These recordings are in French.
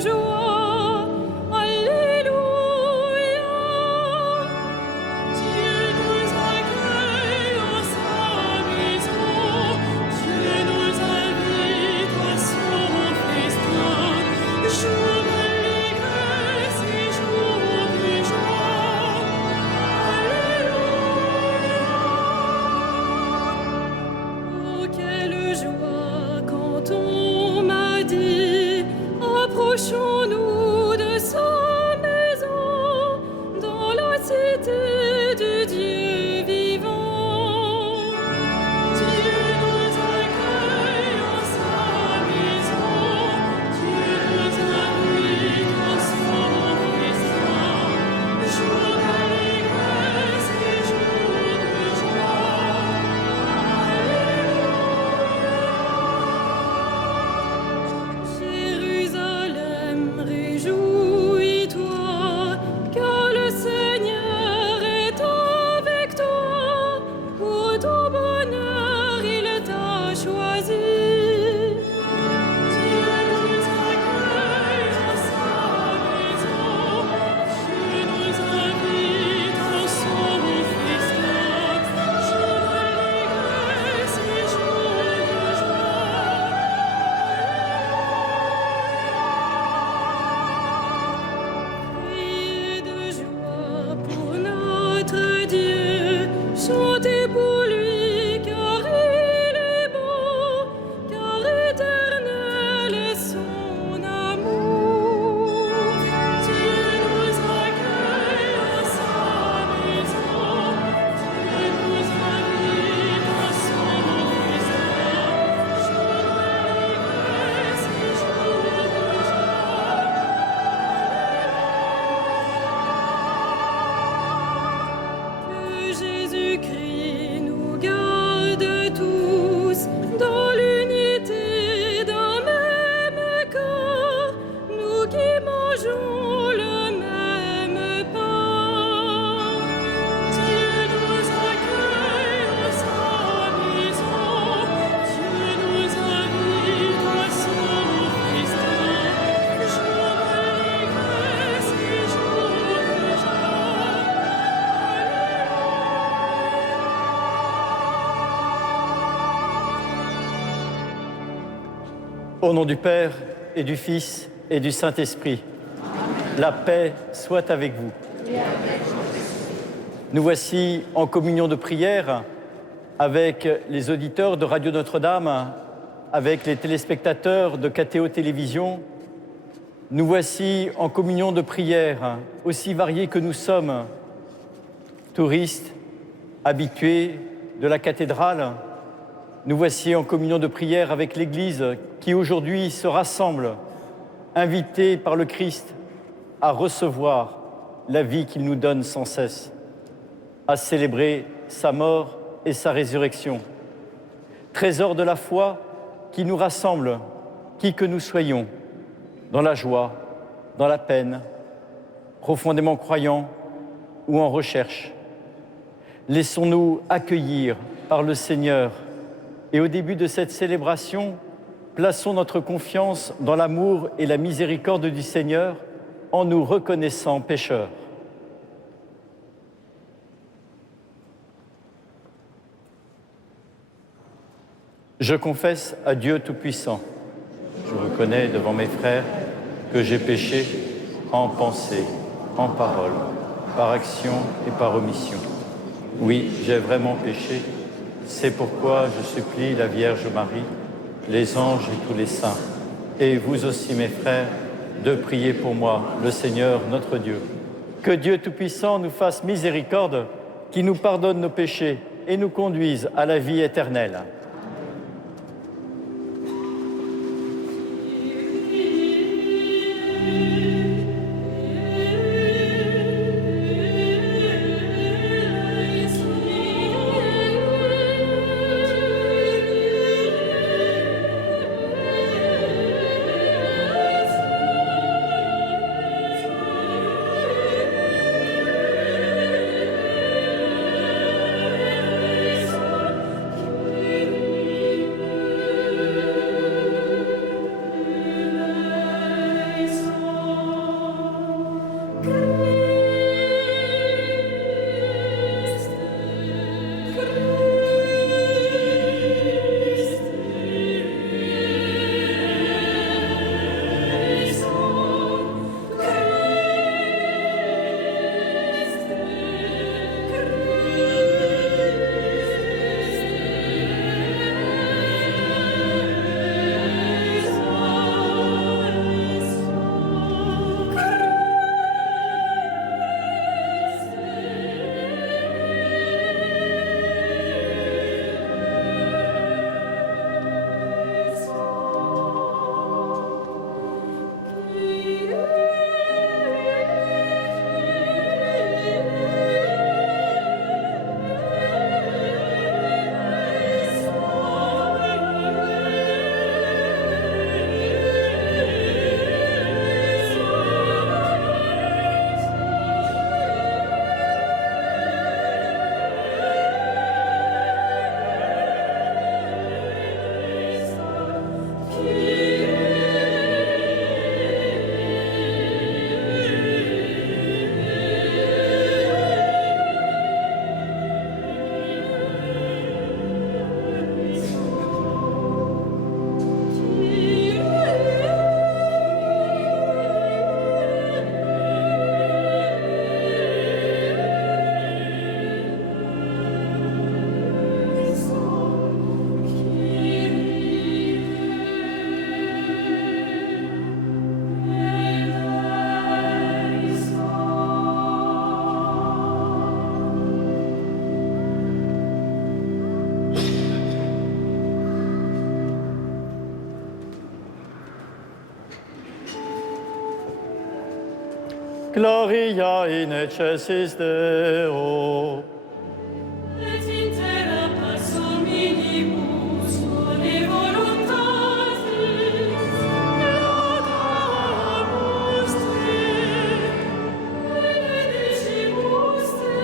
joie. Alléluia. Dieu nous accueille en sa maison. Dieu nous invite à son festin. Jour d'allégresse et jour de joie. Oh, quelle joie quand on m'a dit, approchons-nous de sa maison, dans la cité du Dieu vivant. Dieu nous accueille en sa maison, Dieu nous invite à son festin, jour d'allégresse et jour de joie. Jérusalem, réjouis-toi, car le Seigneur est avec toi. Pour ton bonheur, il t'a choisi. Dieu nous accueille en sa maison. Dieu nous invite à son festin. Jour d'allégresse et jour de joie. Criez de joie pour notre Dieu, chantez pour lui, car il est beau, car éternel est son amour. Dieu nous accueille en sa maison, Dieu nous invite à son festin, jour d'allégresse et jour de joie. Que Jésus-Christ nous garde tous dans l'unité d'un même corps, nous qui mangeons le même pain. Dieu nous accueille en sa maison, Dieu nous invite à son festin, jour d'allégresse et jour de joie. Au nom du Père et du Fils et du Saint-Esprit, la paix soit avec vous. Nous voici en communion de prière avec les auditeurs de Radio Notre-Dame, avec les téléspectateurs de KTO Télévision. Nous voici en communion de prière, aussi variés que nous sommes, touristes, habitués de la cathédrale. Nous voici en communion de prière avec l'Église qui aujourd'hui se rassemble, invitée par le Christ à recevoir la vie qu'il nous donne sans cesse, à célébrer sa mort et sa résurrection. Trésor de la foi qui nous rassemble, qui que nous soyons, dans la joie, dans la peine, profondément croyants ou en recherche. Laissons-nous accueillir par le Seigneur. Et au début de cette célébration, plaçons notre confiance dans l'amour et la miséricorde du Seigneur en nous reconnaissant pécheurs. Je confesse à Dieu Tout-Puissant. Je reconnais devant mes frères que j'ai péché en pensée, en parole, par action et par omission. Oui, j'ai vraiment péché. C'est pourquoi je supplie la Vierge Marie, les anges et tous les saints, et vous aussi mes frères, de prier pour moi, le Seigneur notre Dieu. Que Dieu Tout-Puissant nous fasse miséricorde, qui nous pardonne nos péchés et nous conduise à la vie éternelle. Gloria in excelsis Deo. Et in terra pars hominibus bone voluntatis, laudamus te, benedicimus te,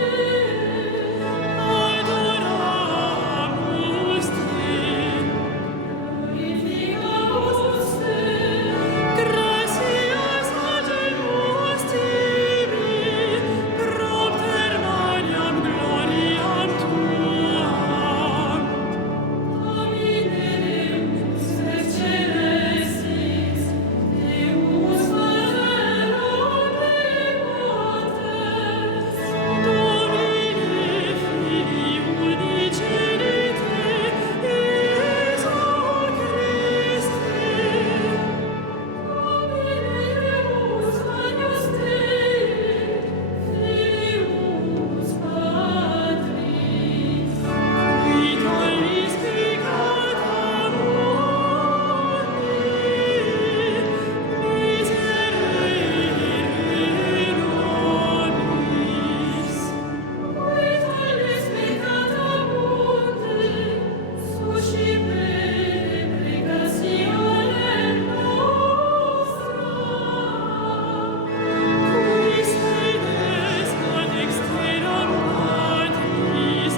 adoramus te, glorificamus te, gratias agemus tibi, propter Mariam gloriam tuam. Domine Deus ex celestis, Deus Pater omnipotens, Domine Filii unigenite, Iesu Christe, Domine Deus Agnus Dei, Filius Patris, qui tollis peccata mundi, miserere nobis. Qui tollis peccata mundi, suscipe deprecationem nostra. Qui sedes ad exteram Patris,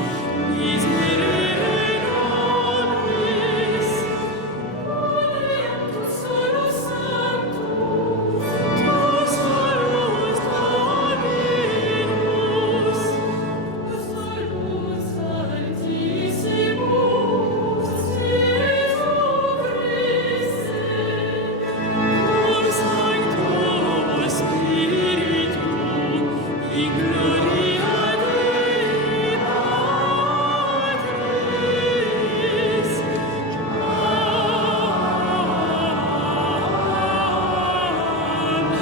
miserere nobis. Odium tu solus sanctus, tu solus Dominus, tu solus Sanctissimus, Iesu Christe, cum Sancto Spiritu, in gloria Dei Patris. Amen.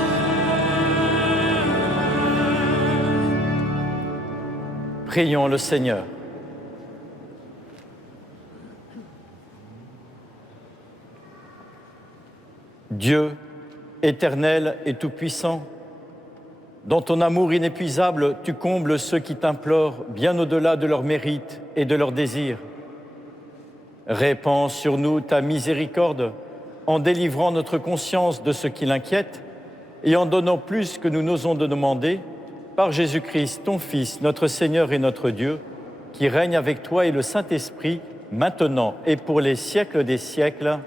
Prions le Seigneur. Dieu, éternel et tout-puissant, dans ton amour inépuisable, tu combles ceux qui t'implorent bien au-delà de leurs mérites et de leurs désirs. Répands sur nous ta miséricorde en délivrant notre conscience de ce qui l'inquiète et en donnant plus que nous n'osons de demander, par Jésus-Christ, ton Fils, notre Seigneur et notre Dieu, qui règne avec toi et le Saint-Esprit, maintenant et pour les siècles des siècles.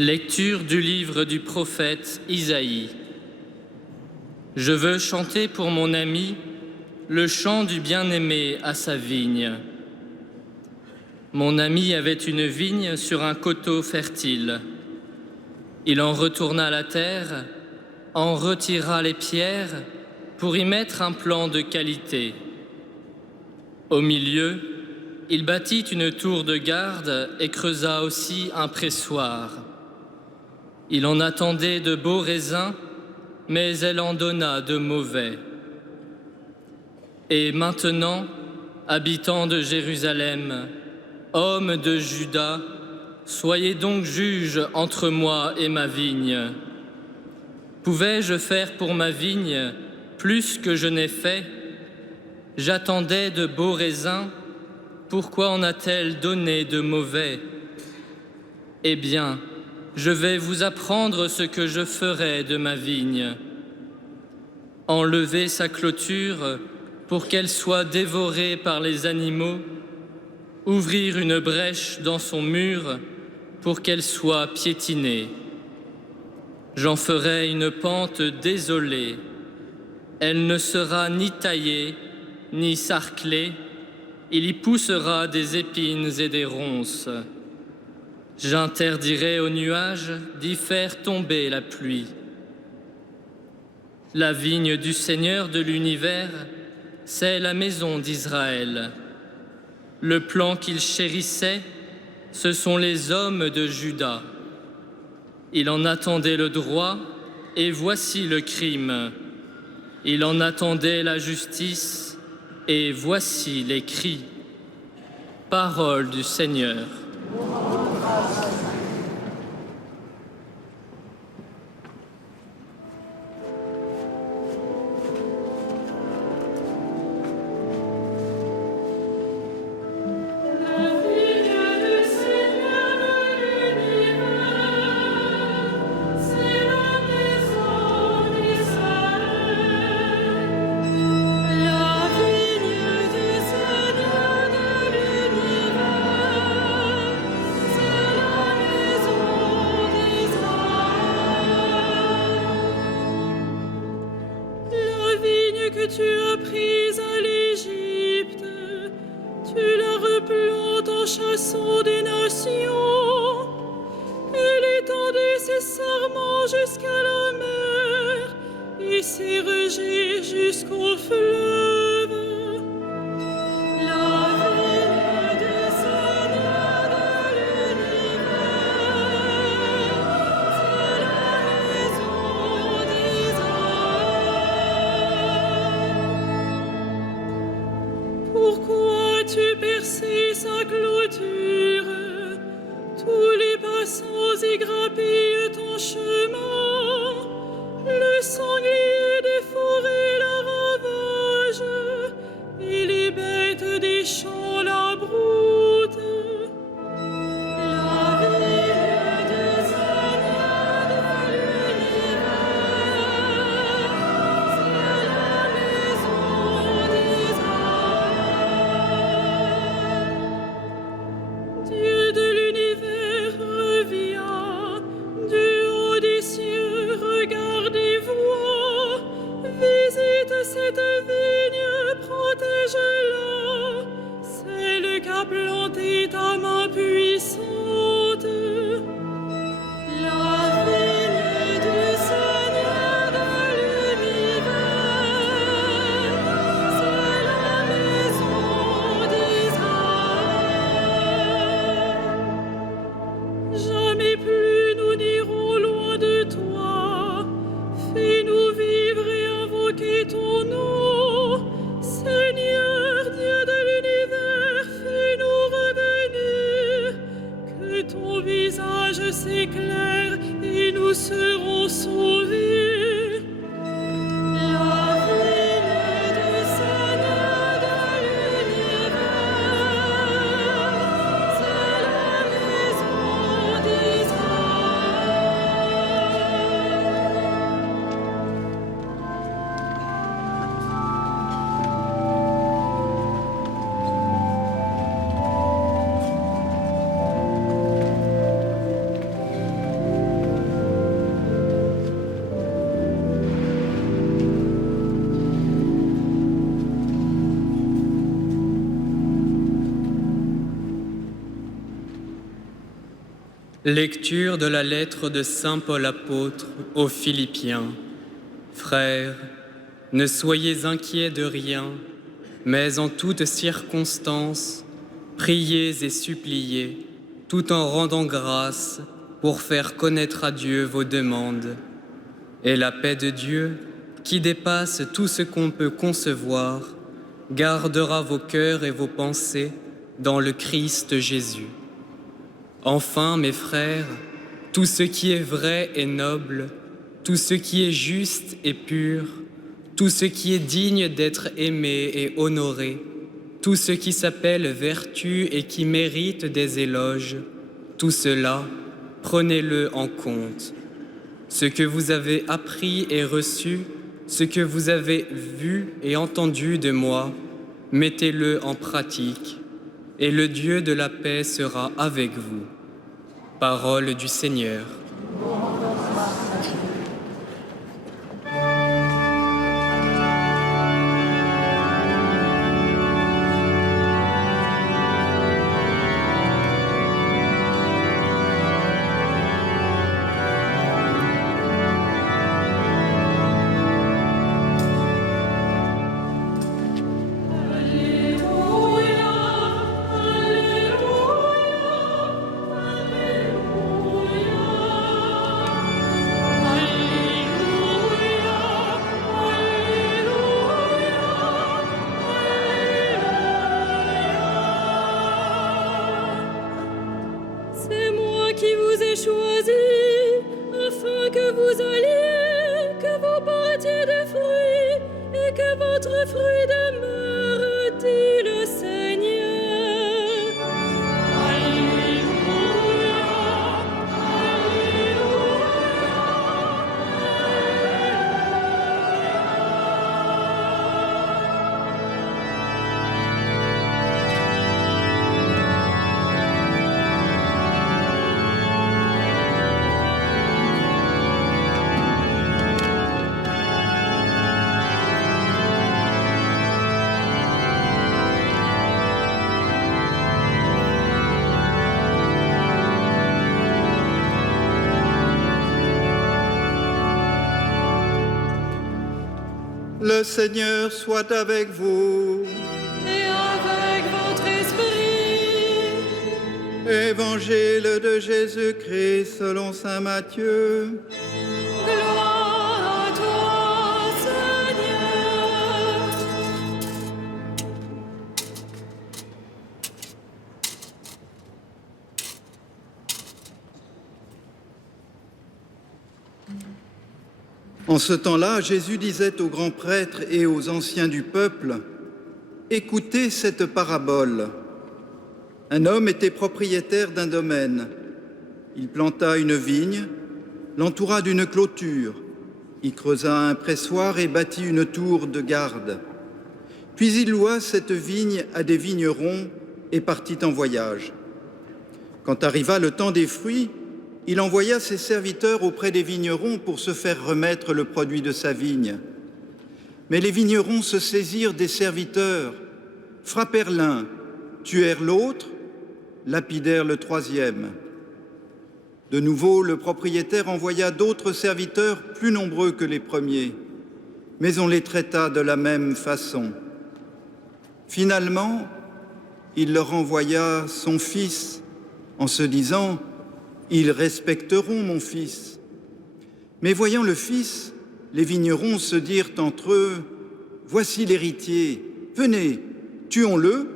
Lecture du livre du prophète Isaïe. Je veux chanter pour mon ami le chant du bien-aimé à sa vigne. Mon ami avait une vigne sur un coteau fertile. Il en retourna la terre, en retira les pierres pour y mettre un plan de qualité. Au milieu, il bâtit une tour de garde et creusa aussi un pressoir. Il en attendait de beaux raisins, mais elle en donna de mauvais. Et maintenant, habitants de Jérusalem, hommes de Juda, soyez donc juges entre moi et ma vigne. Pouvais-je faire pour ma vigne plus que je n'ai fait? J'attendais de beaux raisins, pourquoi en a-t-elle donné de mauvais? Eh bien, je vais vous apprendre ce que je ferai de ma vigne. Enlever sa clôture pour qu'elle soit dévorée par les animaux, ouvrir une brèche dans son mur pour qu'elle soit piétinée. J'en ferai une pente désolée. Elle ne sera ni taillée, ni sarclée. Il y poussera des épines et des ronces. J'interdirai aux nuages d'y faire tomber la pluie. La vigne du Seigneur de l'univers, c'est la maison d'Israël. Le plan qu'il chérissait, ce sont les hommes de Juda. Il en attendait le droit, et voici le crime. Il en attendait la justice, et voici les cris. Parole du Seigneur. Que tu as prise à l'Égypte, tu la replantes en chassant des nations. Elle étendait ses sarments jusqu'à la mer et ses rejets jusqu'au fleuve. La vigne du Seigneur de l'univers, c'est la maison d'Israël. Pourquoi tu perçais sa clôture? Tous les passants y grappillent ton chemin. Le sanglier des forêts la ravage, et les bêtes des champs la broutent. La vigne du Seigneur de l'univers, c'est la maison d'Israël. Dieu de l'univers revient, du haut des cieux, regarde et vois. Visite cette vigne, protège-la, celle qu'a planté ta main puissante. La vigne du Seigneur de l'univers, c'est la maison d'Israël. Jamais plus nous n'irons loin de toi. Fais-nous vivre et invoquer ton nom. Seigneur, Dieu de l'univers, fais-nous revenir. Que ton visage s'éclaire et nous serons sauvés. La vigne du Seigneur de l'univers, c'est la maison d'Israël. Lecture de la lettre de Saint Paul apôtre aux Philippiens. Frères, ne soyez inquiets de rien, mais en toutes circonstances, priez et suppliez, tout en rendant grâce pour faire connaître à Dieu vos demandes. Et la paix de Dieu, qui dépasse tout ce qu'on peut concevoir, gardera vos cœurs et vos pensées dans le Christ Jésus. Enfin, mes frères, tout ce qui est vrai et noble, tout ce qui est juste et pur, tout ce qui est digne d'être aimé et honoré, tout ce qui s'appelle vertu et qui mérite des éloges, tout cela, prenez-le en compte. Ce que vous avez appris et reçu, ce que vous avez vu et entendu de moi, mettez-le en pratique, et le Dieu de la paix sera avec vous. Parole du Seigneur. portiez des fruits et que votre fruit demeure, dit le Seigneur. Alléluia, Le Seigneur soit avec vous. et avec votre esprit. Évangile de Jésus-Christ selon saint Matthieu. Gloire à toi, Seigneur. En ce temps-là, Jésus disait aux grands prêtres et aux anciens du peuple, « Écoutez cette parabole. Un homme était propriétaire d'un domaine. Il planta une vigne, l'entoura d'une clôture, y creusa un pressoir et bâtit une tour de garde. Puis il loua cette vigne à des vignerons et partit en voyage. Quand arriva le temps des fruits, il envoya ses serviteurs auprès des vignerons pour se faire remettre le produit de sa vigne. Mais les vignerons se saisirent des serviteurs, frappèrent l'un, tuèrent l'autre, lapidèrent le troisième. De nouveau, le propriétaire envoya d'autres serviteurs plus nombreux que les premiers, mais on les traita de la même façon. Finalement, il leur envoya son fils en se disant « Ils respecteront mon fils ». Mais voyant le fils, les vignerons se dirent entre eux « Voici l'héritier, venez, tuons-le,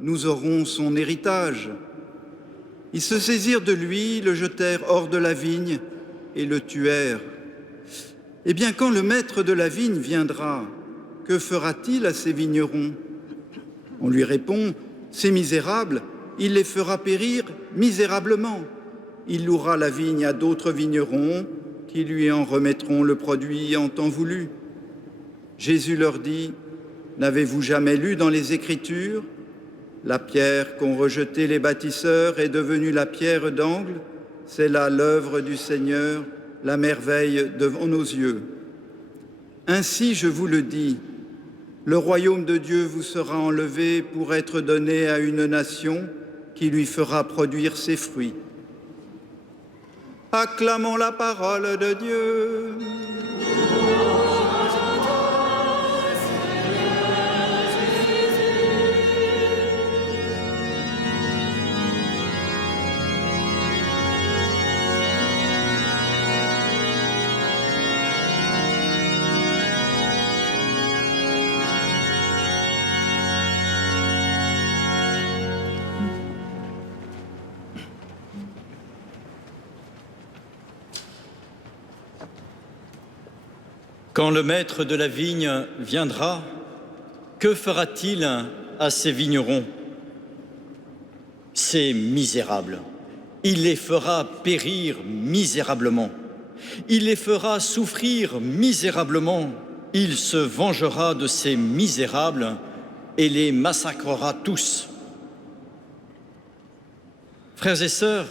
nous aurons son héritage ». Ils se saisirent de lui, le jetèrent hors de la vigne et le tuèrent. Eh bien, quand le maître de la vigne viendra, que fera-t-il à ces vignerons? On lui répond, ces misérables, il les fera périr misérablement. Il louera la vigne à d'autres vignerons qui lui en remettront le produit en temps voulu. Jésus leur dit, n'avez-vous jamais lu dans les Écritures? La pierre qu'ont rejetée les bâtisseurs est devenue la pierre d'angle. C'est là l'œuvre du Seigneur, la merveille devant nos yeux. Ainsi, je vous le dis, le royaume de Dieu vous sera enlevé pour être donné à une nation qui lui fera produire ses fruits. Acclamons la parole de Dieu. Quand le maître de la vigne viendra, que fera-t-il à ces vignerons? Ces misérables, il les fera périr misérablement, il les fera souffrir misérablement, il se vengera de ces misérables et les massacrera tous. Frères et sœurs,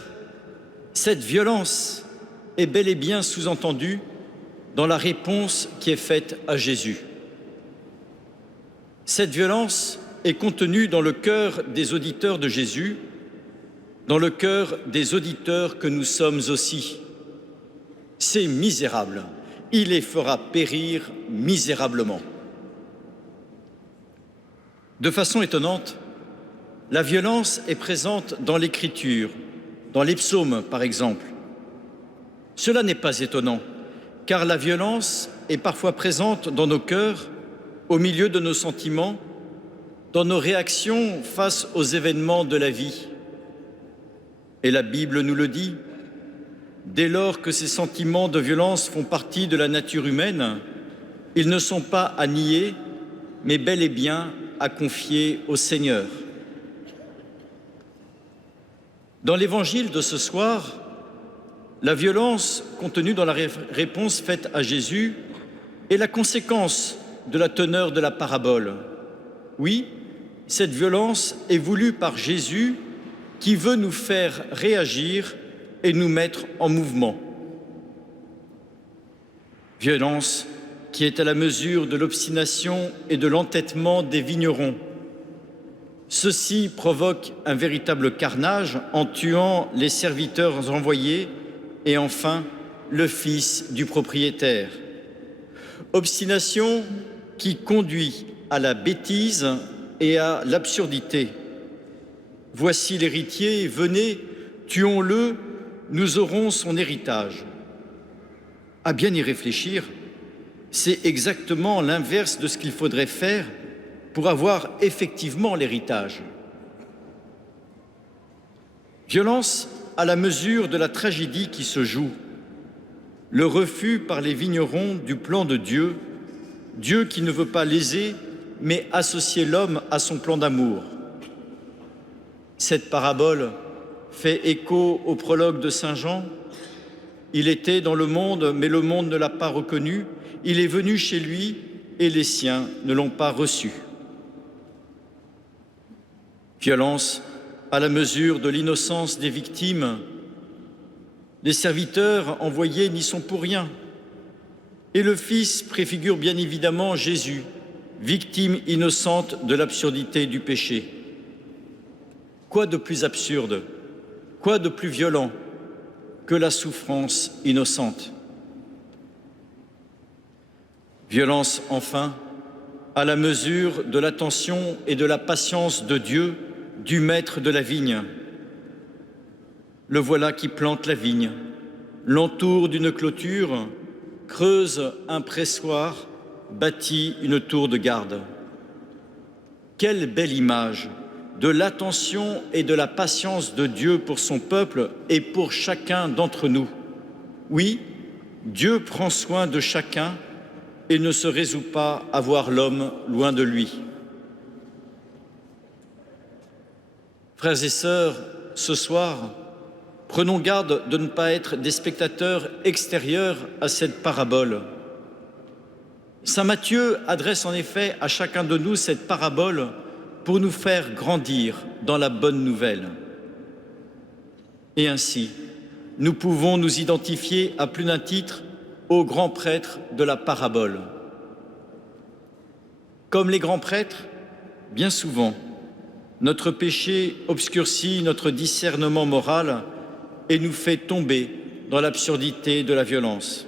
cette violence est bel et bien sous-entendue dans la réponse qui est faite à Jésus. Cette violence est contenue dans le cœur des auditeurs de Jésus, dans le cœur des auditeurs que nous sommes aussi. Ces misérables, il les fera périr misérablement. De façon étonnante, la violence est présente dans l'Écriture, dans les psaumes par exemple. Cela n'est pas étonnant, car la violence est parfois présente dans nos cœurs, au milieu de nos sentiments, dans nos réactions face aux événements de la vie. Et la Bible nous le dit, dès lors que ces sentiments de violence font partie de la nature humaine, Ils ne sont pas à nier, mais bel et bien à confier au Seigneur. Dans l'évangile de ce soir, la violence contenue dans la réponse faite à Jésus est la conséquence de la teneur de la parabole. Oui, cette violence est voulue par Jésus qui veut nous faire réagir et nous mettre en mouvement. Violence qui est à la mesure de l'obstination et de l'entêtement des vignerons. Ceci provoque un véritable carnage en tuant les serviteurs envoyés et enfin le fils du propriétaire. Obstination qui conduit à la bêtise et à l'absurdité. Voici l'héritier, venez, tuons-le, nous aurons son héritage. À bien y réfléchir, c'est exactement l'inverse de ce qu'il faudrait faire pour avoir effectivement l'héritage. Violence à la mesure de la tragédie qui se joue, le refus par les vignerons du plan de Dieu, Dieu qui ne veut pas léser, mais associer l'homme à son plan d'amour. Cette parabole fait écho au prologue de Saint Jean. Il était dans le monde, mais le monde ne l'a pas reconnu. Il est venu chez lui et les siens ne l'ont pas reçu. Violence à la mesure de l'innocence des victimes. Les serviteurs envoyés n'y sont pour rien. Et le Fils préfigure bien évidemment Jésus, victime innocente de l'absurdité du péché. Quoi de plus absurde, quoi de plus violent que la souffrance innocente? Violence, enfin, à la mesure de l'attention et de la patience de Dieu, du maître de la vigne. Le voilà qui plante la vigne, l'entoure d'une clôture, creuse un pressoir, bâtit une tour de garde. Quelle belle image de l'attention et de la patience de Dieu pour son peuple et pour chacun d'entre nous. Oui, Dieu prend soin de chacun et ne se résout pas à voir l'homme loin de lui. Frères et sœurs, ce soir, prenons garde de ne pas être des spectateurs extérieurs à cette parabole. Saint Matthieu adresse en effet à chacun de nous cette parabole pour nous faire grandir dans la bonne nouvelle. Et ainsi, nous pouvons nous identifier à plus d'un titre au grand prêtre de la parabole. Comme les grands prêtres, bien souvent, notre péché obscurcit notre discernement moral et nous fait tomber dans l'absurdité de la violence.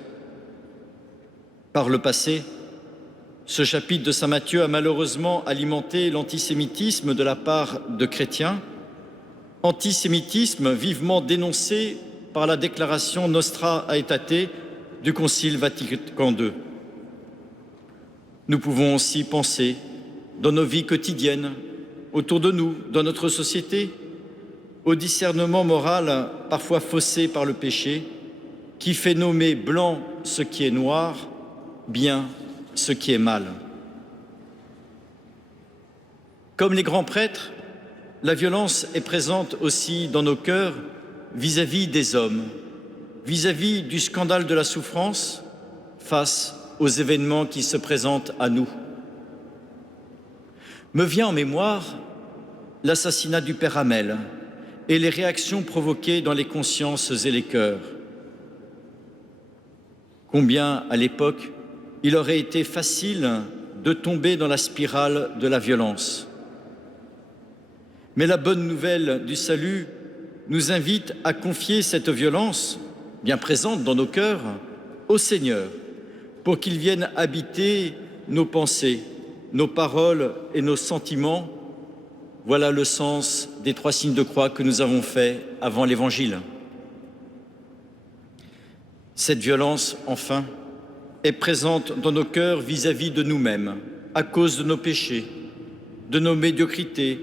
Par le passé, ce chapitre de Saint Matthieu a malheureusement alimenté l'antisémitisme de la part de chrétiens, antisémitisme vivement dénoncé par la déclaration Nostra Aetate du Concile Vatican II. Nous pouvons aussi penser dans nos vies quotidiennes, autour de nous, dans notre société, au discernement moral parfois faussé par le péché, qui fait nommer blanc ce qui est noir, bien ce qui est mal. Comme les grands prêtres, la violence est présente aussi dans nos cœurs vis-à-vis des hommes, vis-à-vis du scandale de la souffrance face aux événements qui se présentent à nous. Me vient en mémoire l'assassinat du père Hamel et les réactions provoquées dans les consciences et les cœurs. Combien, à l'époque, il aurait été facile de tomber dans la spirale de la violence. Mais la bonne nouvelle du salut nous invite à confier cette violence, bien présente dans nos cœurs, au Seigneur, pour qu'il vienne habiter nos pensées, nos paroles et nos sentiments. Voilà le sens des 3 signes de croix que nous avons faits avant l'Évangile. Cette violence, enfin, est présente dans nos cœurs vis-à-vis de nous-mêmes, à cause de nos péchés, de nos médiocrités,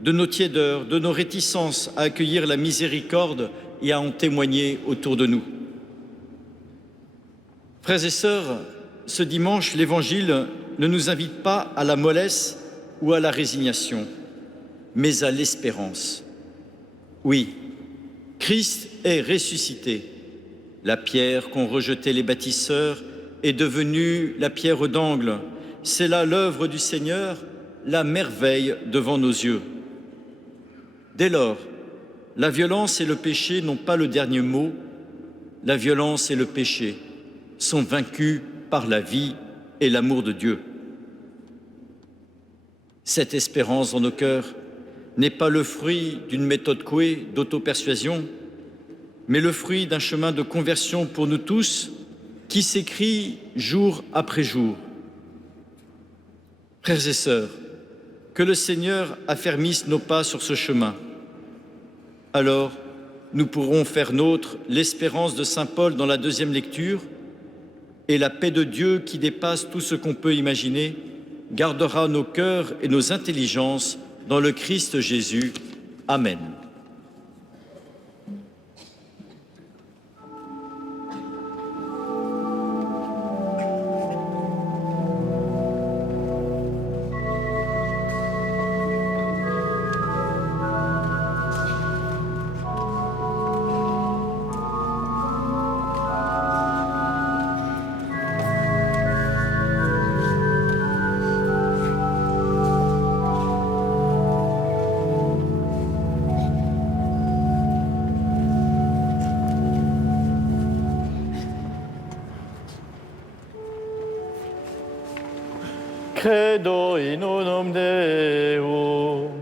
de nos tiédeurs, de nos réticences à accueillir la miséricorde et à en témoigner autour de nous. Frères et sœurs, ce dimanche, l'Évangile ne nous invite pas à la mollesse ou à la résignation, mais à l'espérance. Oui, Christ est ressuscité. La pierre qu'ont rejetée les bâtisseurs est devenue la pierre d'angle. C'est là l'œuvre du Seigneur, la merveille devant nos yeux. Dès lors, la violence et le péché n'ont pas le dernier mot. La violence et le péché sont vaincus par la vie et l'amour de Dieu. Cette espérance dans nos cœurs n'est pas le fruit d'une méthode couée d'auto-persuasion, mais le fruit d'un chemin de conversion pour nous tous qui s'écrit jour après jour. Frères et sœurs, que le Seigneur affermisse nos pas sur ce chemin. Alors, nous pourrons faire nôtre l'espérance de saint Paul dans la deuxième lecture, et la paix de Dieu qui dépasse tout ce qu'on peut imaginer gardera nos cœurs et nos intelligences dans le Christ Jésus. Amen. Credo in unum Deum.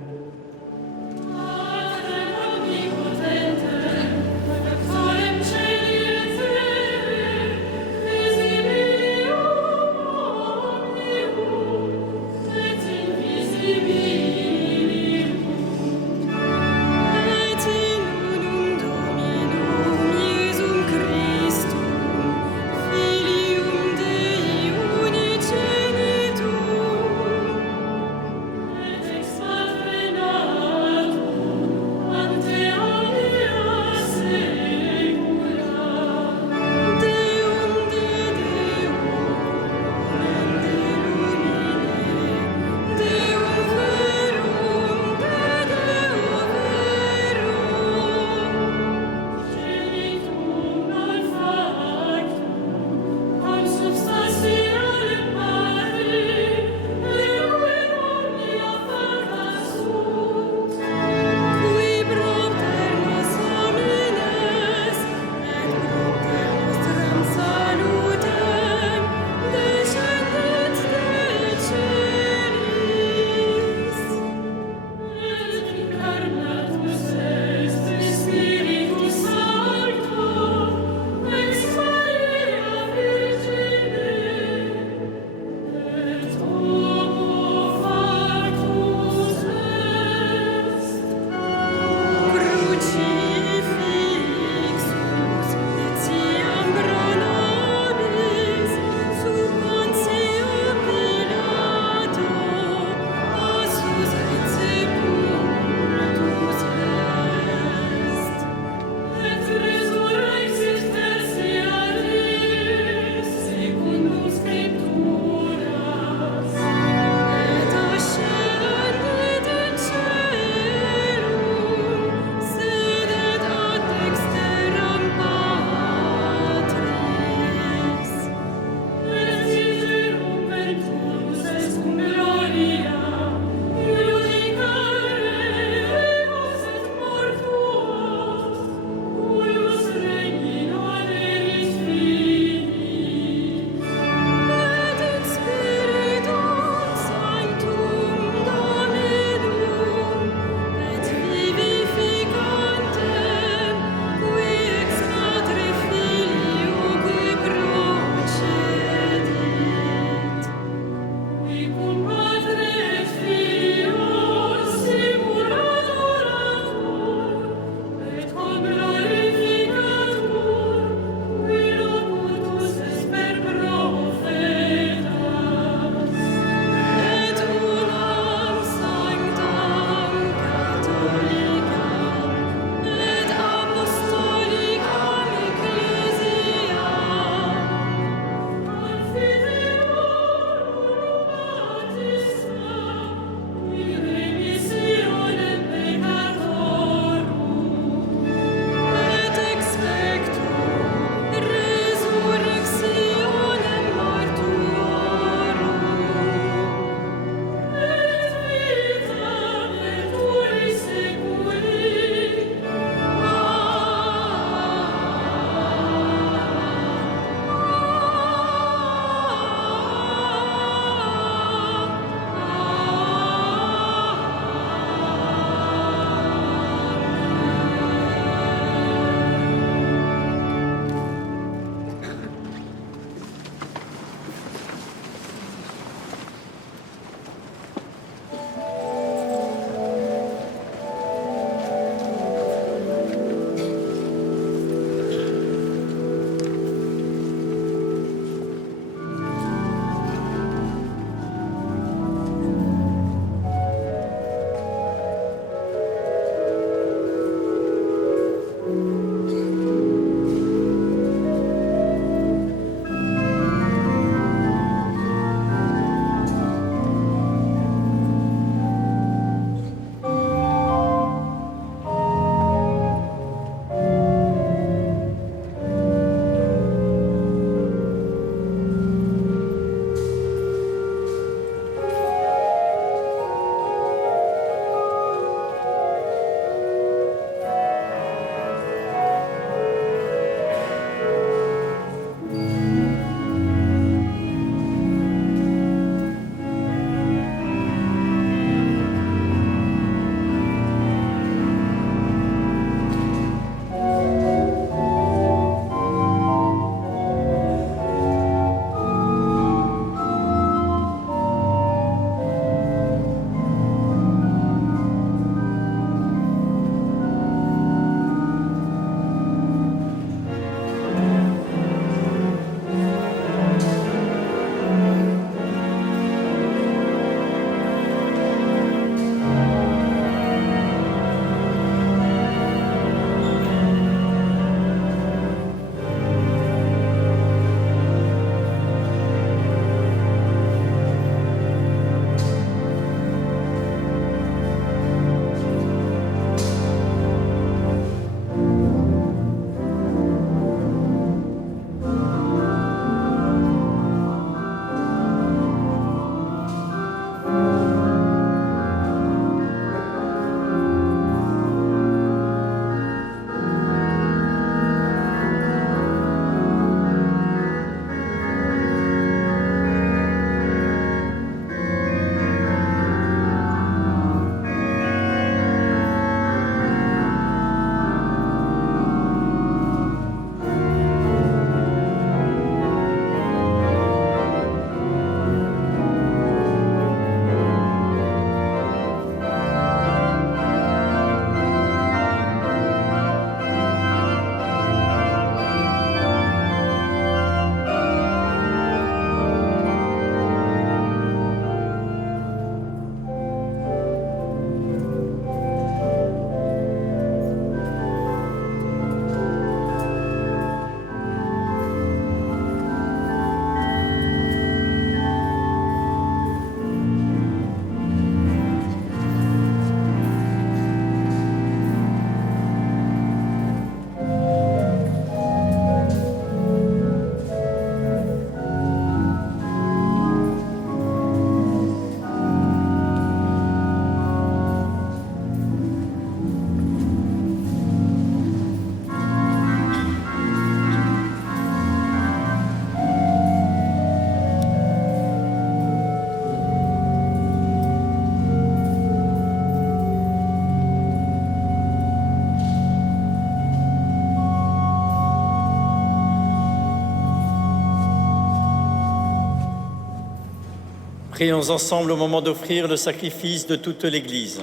Prions ensemble au moment d'offrir le sacrifice de toute l'Église.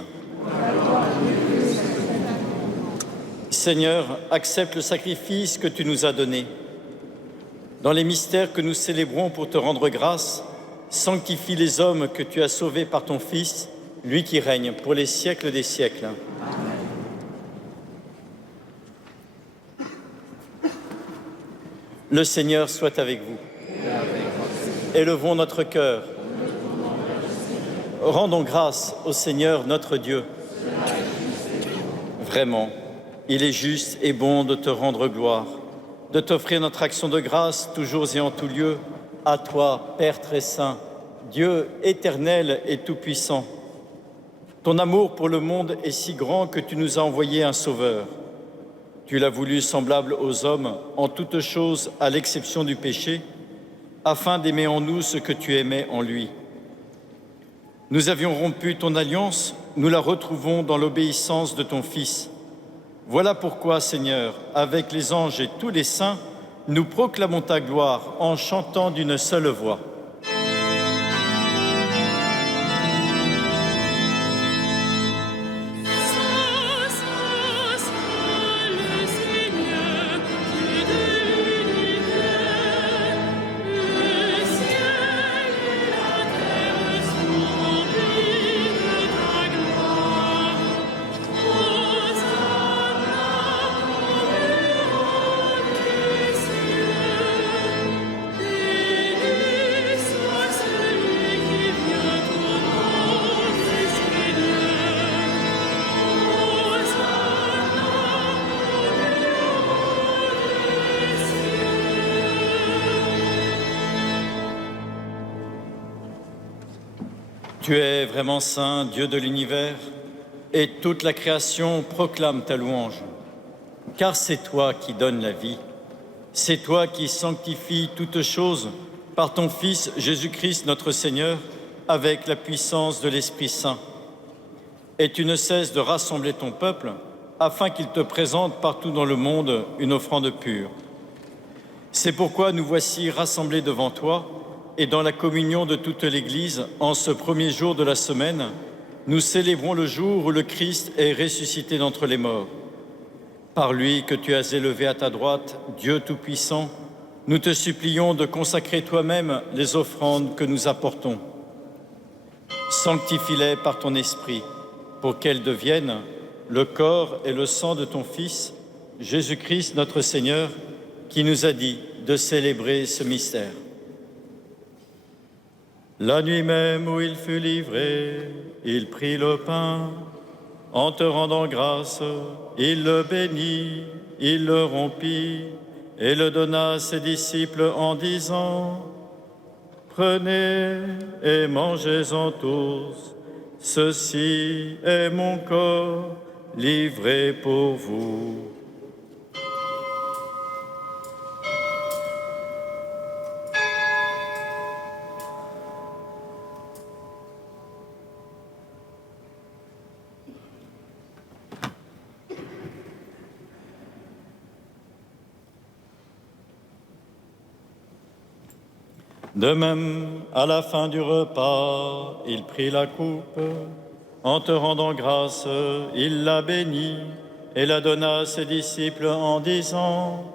Seigneur, accepte le sacrifice que tu nous as donné. Dans les mystères que nous célébrons pour te rendre grâce, sanctifie les hommes que tu as sauvés par ton Fils, lui qui règne pour les siècles des siècles. Le Seigneur soit avec vous. Élevons notre cœur. Rendons grâce au Seigneur notre Dieu. Vraiment, il est juste et bon de te rendre gloire, de t'offrir notre action de grâce toujours et en tout lieu, à toi, Père très saint, Dieu éternel et tout-puissant. Ton amour pour le monde est si grand que tu nous as envoyé un Sauveur. Tu l'as voulu semblable aux hommes en toutes choses à l'exception du péché, afin d'aimer en nous ce que tu aimais en lui. Nous avions rompu ton alliance, nous la retrouvons dans l'obéissance de ton Fils. Voilà pourquoi, Seigneur, avec les anges et tous les saints, nous proclamons ta gloire en chantant d'une seule voix. Tu es vraiment saint, Dieu de l'univers, et toute la création proclame ta louange. Car c'est toi qui donnes la vie, c'est toi qui sanctifies toutes choses par ton Fils Jésus-Christ notre Seigneur, avec la puissance de l'Esprit Saint. Et tu ne cesses de rassembler ton peuple, afin qu'il te présente partout dans le monde une offrande pure. C'est pourquoi nous voici rassemblés devant toi, et dans la communion de toute l'Église, en ce premier jour de la semaine, nous célébrons le jour où le Christ est ressuscité d'entre les morts. Par lui que tu as élevé à ta droite, Dieu Tout-Puissant, nous te supplions de consacrer toi-même les offrandes que nous apportons. Sanctifie-les par ton Esprit, pour qu'elles deviennent le corps et le sang de ton Fils, Jésus-Christ notre Seigneur, qui nous a dit de célébrer ce mystère. La nuit même où il fut livré, il prit le pain. En te rendant grâce, il le bénit, il le rompit et le donna à ses disciples en disant : « Prenez et mangez-en tous, ceci est mon corps livré pour vous. » De même, à la fin du repas, il prit la coupe. En te rendant grâce, il la bénit et la donna à ses disciples en disant :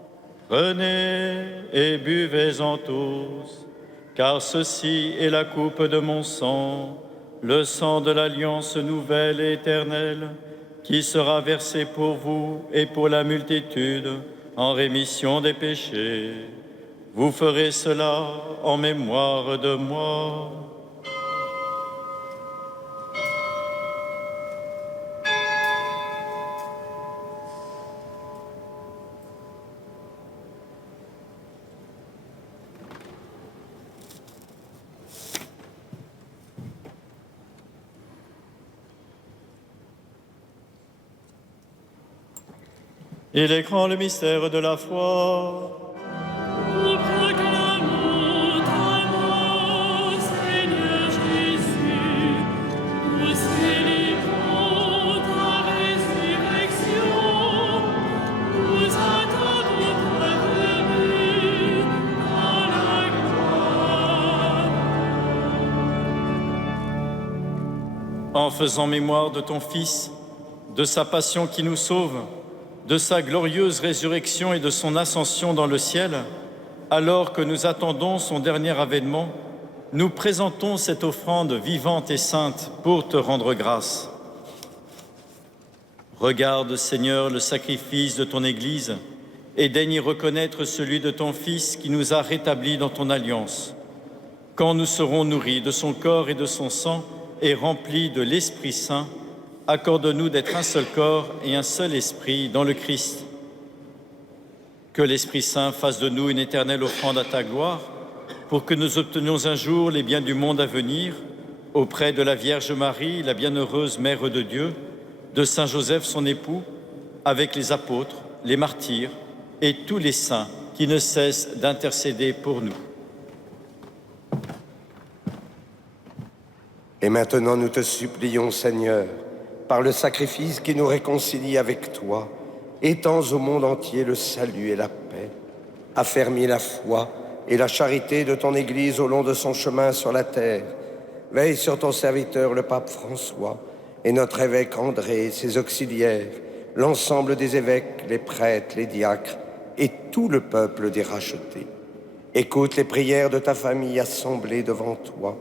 « Prenez et buvez-en tous, car ceci est la coupe de mon sang, le sang de l'alliance nouvelle et éternelle, qui sera versé pour vous et pour la multitude en rémission des péchés. Vous ferez cela en mémoire de moi. » Il est grand le mystère de la foi. Nous proclamons ta mort, Seigneur Jésus. Nous célébrons ta résurrection. Nous attendons ta venue dans la gloire. En faisant mémoire de ton Fils, de sa passion qui nous sauve, de sa glorieuse résurrection et de son ascension dans le ciel, alors que nous attendons son dernier avènement, nous présentons cette offrande vivante et sainte pour te rendre grâce. Regarde, Seigneur, le sacrifice de ton Église et daigne y reconnaître celui de ton Fils qui nous a rétablis dans ton alliance. Quand nous serons nourris de son corps et de son sang et remplis de l'Esprit Saint, accorde-nous d'être un seul corps et un seul esprit dans le Christ. Que l'Esprit Saint fasse de nous une éternelle offrande à ta gloire, pour que nous obtenions un jour les biens du monde à venir, auprès de la Vierge Marie, la bienheureuse Mère de Dieu, de Saint Joseph son époux, avec les apôtres, les martyrs et tous les saints qui ne cessent d'intercéder pour nous. Et maintenant nous te supplions, Seigneur, par le sacrifice qui nous réconcilie avec toi, étends au monde entier le salut et la paix. Affermis la foi et la charité de ton Église au long de son chemin sur la terre. Veille sur ton serviteur, le pape François, et notre évêque André et ses auxiliaires, l'ensemble des évêques, les prêtres, les diacres, et tout le peuple des rachetés. Écoute les prières de ta famille assemblée devant toi,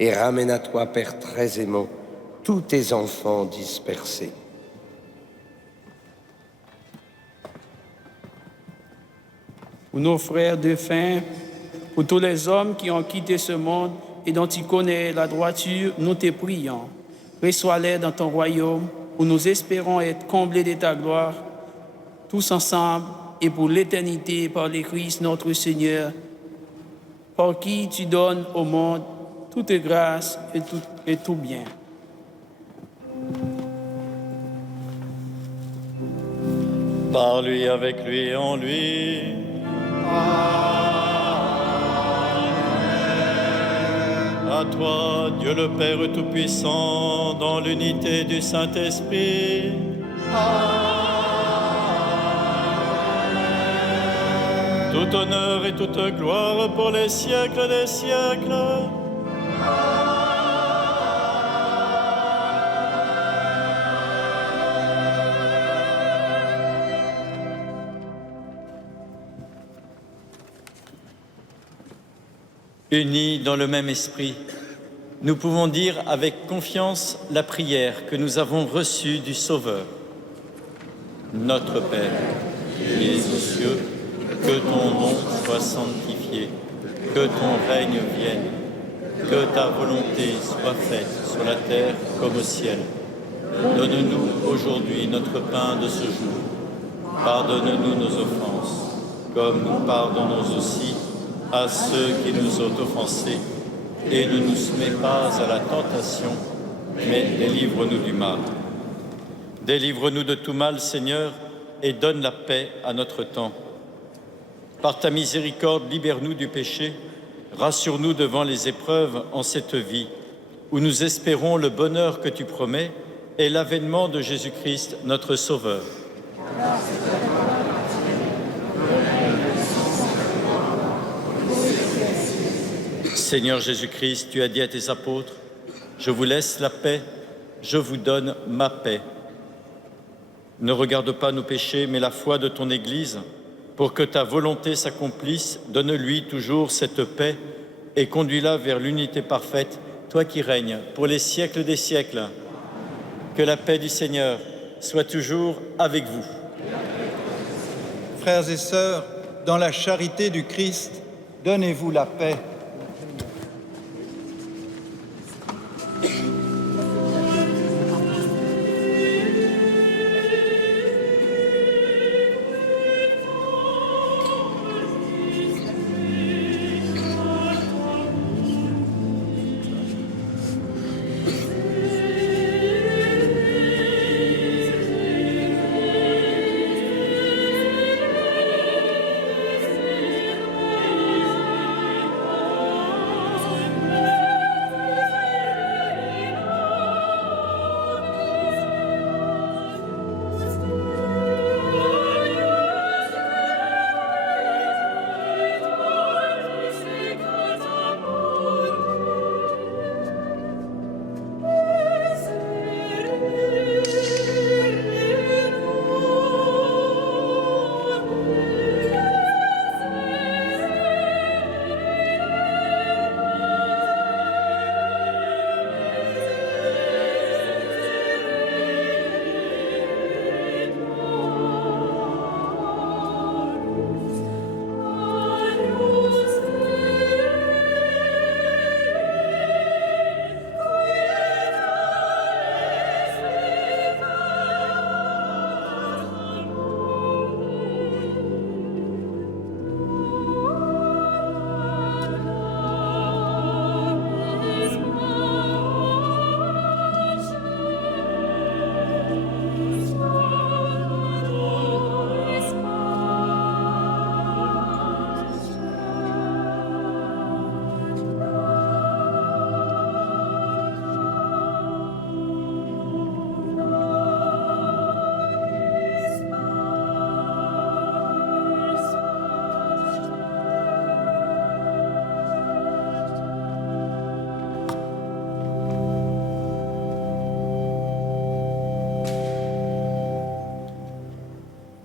et ramène à toi, Père très aimant, tous tes enfants dispersés. Pour nos frères défunts, pour tous les hommes qui ont quitté ce monde et dont tu connais la droiture, nous te prions. Reçois-les dans ton royaume, où nous espérons être comblés de ta gloire, tous ensemble et pour l'éternité par le Christ notre Seigneur, par qui tu donnes au monde toute grâce et tout bien. Par lui, avec lui et en lui. À toi, Dieu le Père Tout-Puissant, dans l'unité du Saint-Esprit. Tout honneur et toute gloire pour les siècles des siècles. Unis dans le même esprit, nous pouvons dire avec confiance la prière que nous avons reçue du Sauveur. Notre Père, qui es aux cieux, que ton nom soit sanctifié, que ton règne vienne, que ta volonté soit faite sur la terre comme au ciel. Donne-nous aujourd'hui notre pain de ce jour. Pardonne-nous nos offenses, comme nous pardonnons aussi à ceux qui nous ont offensés, et ne nous soumets pas à la tentation, mais délivre-nous du mal. Délivre-nous de tout mal, Seigneur, et donne la paix à notre temps. Par ta miséricorde, libère-nous du péché, rassure-nous devant les épreuves en cette vie, où nous espérons le bonheur que tu promets et l'avènement de Jésus-Christ, notre Sauveur. Seigneur Jésus-Christ, tu as dit à tes apôtres, « Je vous laisse la paix, je vous donne ma paix. » Ne regarde pas nos péchés, mais la foi de ton Église, pour que ta volonté s'accomplisse. Donne-lui toujours cette paix et conduis-la vers l'unité parfaite, toi qui règnes pour les siècles des siècles. Que la paix du Seigneur soit toujours avec vous. Frères et sœurs, dans la charité du Christ, donnez-vous la paix.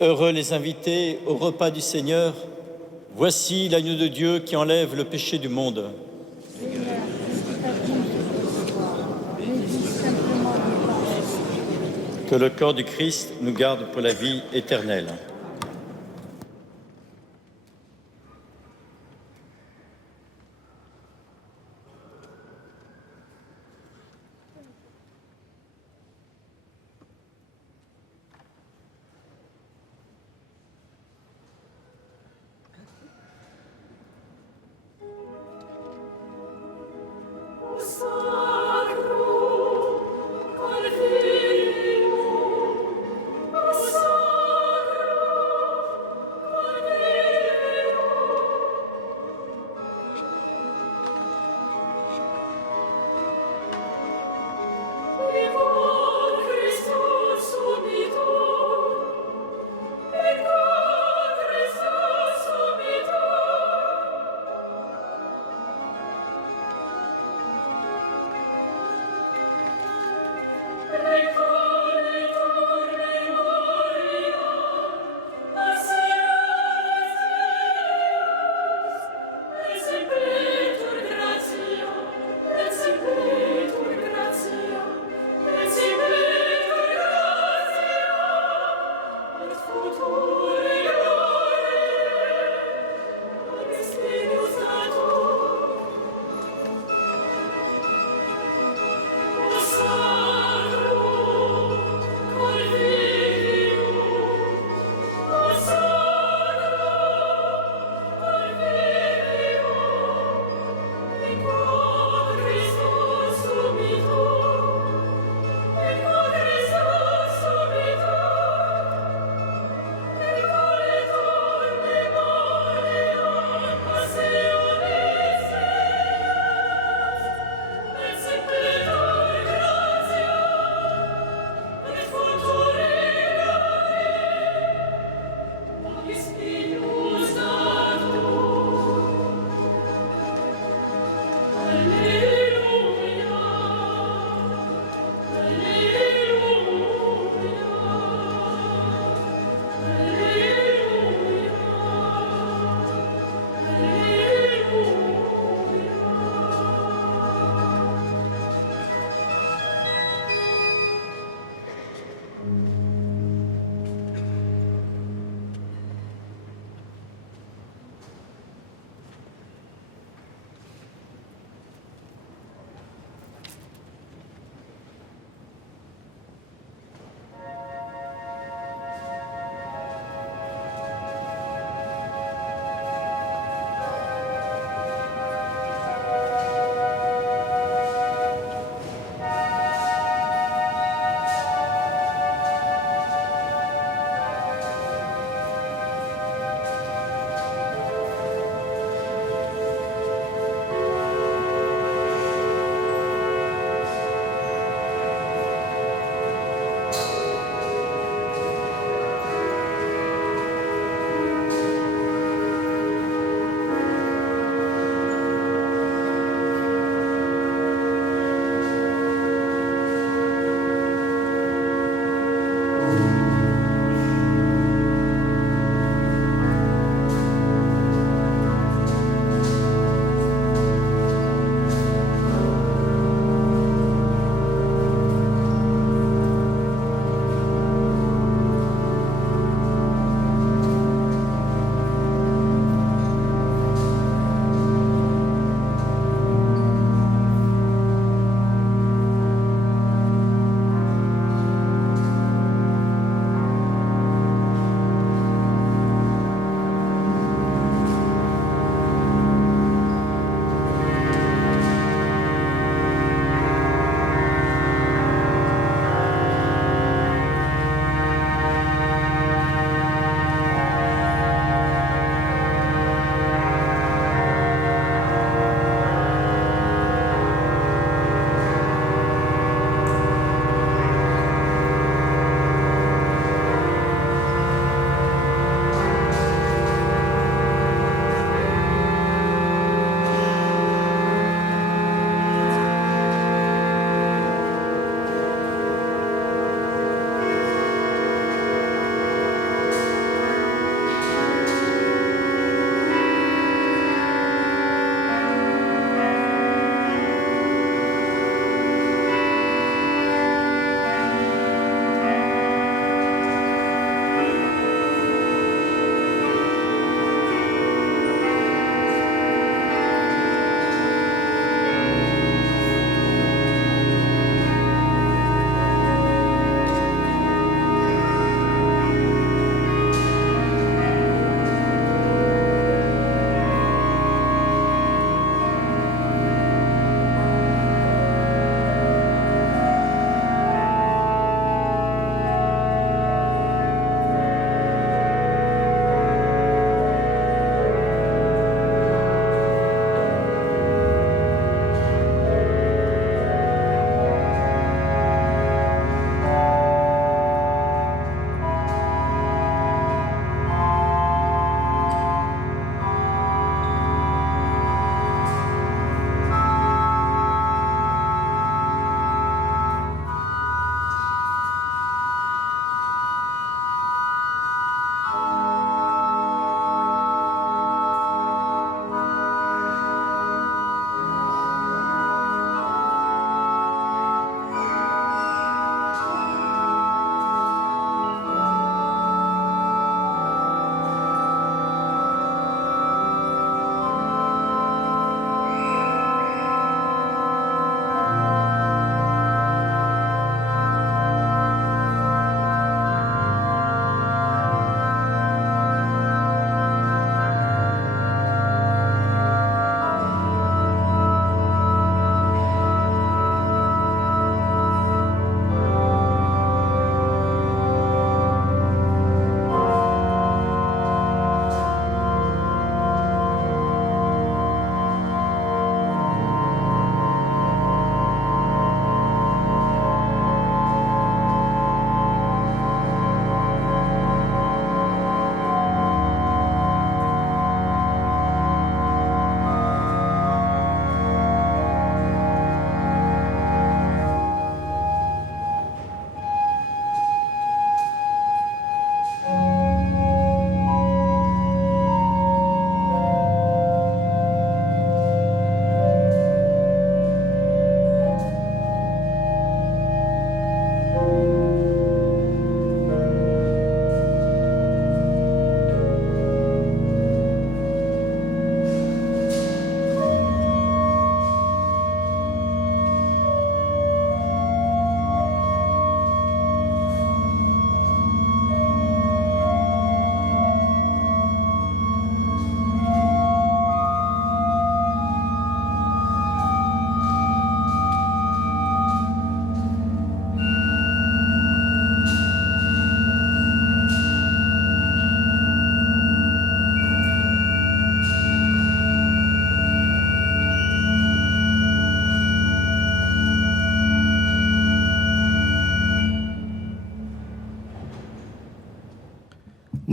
Heureux les invités au repas du Seigneur. Voici l'agneau de Dieu qui enlève le péché du monde. Que le corps du Christ nous garde pour la vie éternelle.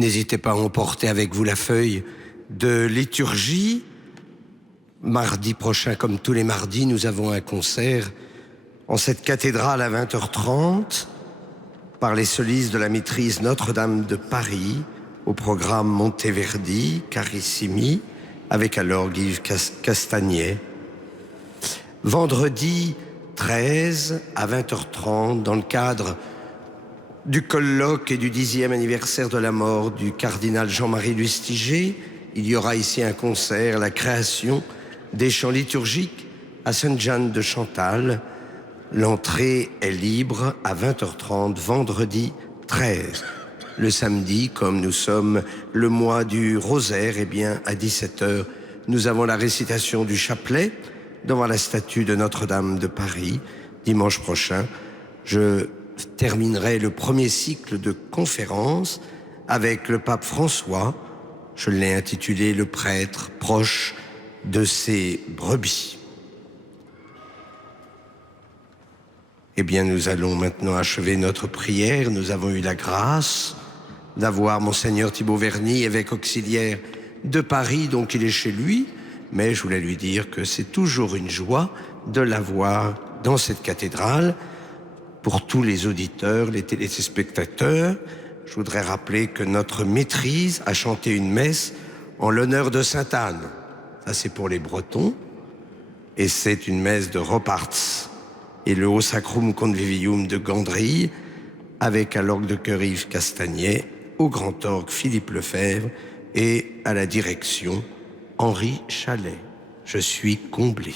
N'hésitez pas à emporter avec vous la feuille de liturgie. Mardi prochain, comme tous les mardis, nous avons un concert en cette cathédrale à 20h30 par les solistes de la maîtrise Notre-Dame de Paris, au programme Monteverdi, Carissimi, avec à l'orgue Yves Castagnet. Vendredi 13 à 20h30, dans le cadre du colloque et du 10e anniversaire de la mort du cardinal Jean-Marie Lustiger, il y aura ici un concert, la création des chants liturgiques à Sainte-Jeanne de Chantal. L'entrée est libre à 20h30, vendredi 13. Le samedi, comme nous sommes le mois du rosaire, eh bien, à 17h, nous avons la récitation du chapelet devant la statue de Notre-Dame de Paris. Dimanche prochain, je terminerai le premier cycle de conférences avec le pape François. Je l'ai intitulé « Le prêtre proche de ses brebis ». Eh bien, nous allons maintenant achever notre prière. Nous avons eu la grâce d'avoir Monseigneur Thibaut Verny, évêque auxiliaire de Paris, donc il est chez lui. Mais je voulais lui dire que c'est toujours une joie de l'avoir dans cette cathédrale. Pour tous les auditeurs, les téléspectateurs, je voudrais rappeler que notre maîtrise a chanté une messe en l'honneur de Sainte-Anne. Ça, c'est pour les Bretons. Et c'est une messe de Roparts et le Haut Sacrum Convivium de Gandry, avec à l'orgue de chœur Yves Castagnet, au grand orgue Philippe Lefebvre et à la direction Henri Chalet. Je suis comblé.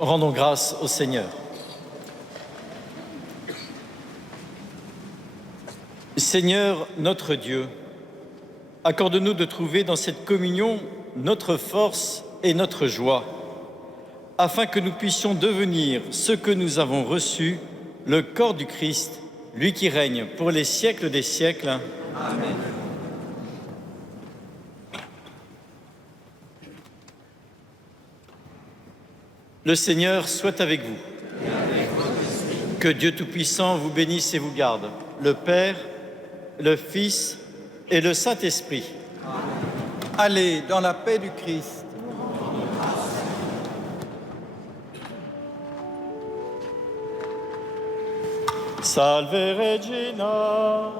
Rendons grâce au Seigneur. Seigneur notre Dieu, accorde-nous de trouver dans cette communion notre force et notre joie, afin que nous puissions devenir ce que nous avons reçu, le corps du Christ, lui qui règne pour les siècles des siècles. Amen. Le Seigneur soit avec vous. Que Dieu Tout-Puissant vous bénisse et vous garde, le Père, le Fils et le Saint-Esprit. Allez dans la paix du Christ. Salve Regina.